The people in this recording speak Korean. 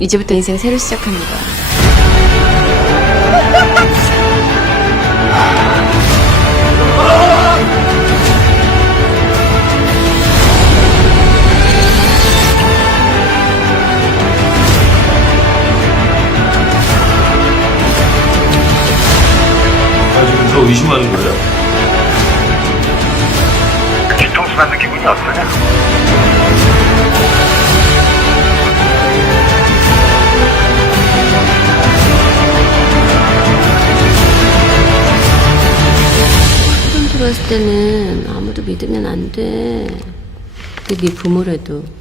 이제부터 인생 새로 시작합니다. 지금 저 의심하는 거예요? 뒤통수 맞는 기분이 어떠냐? 처음 들어왔을 때는 아무도 믿으면 안 돼. 그게 네 부모라도.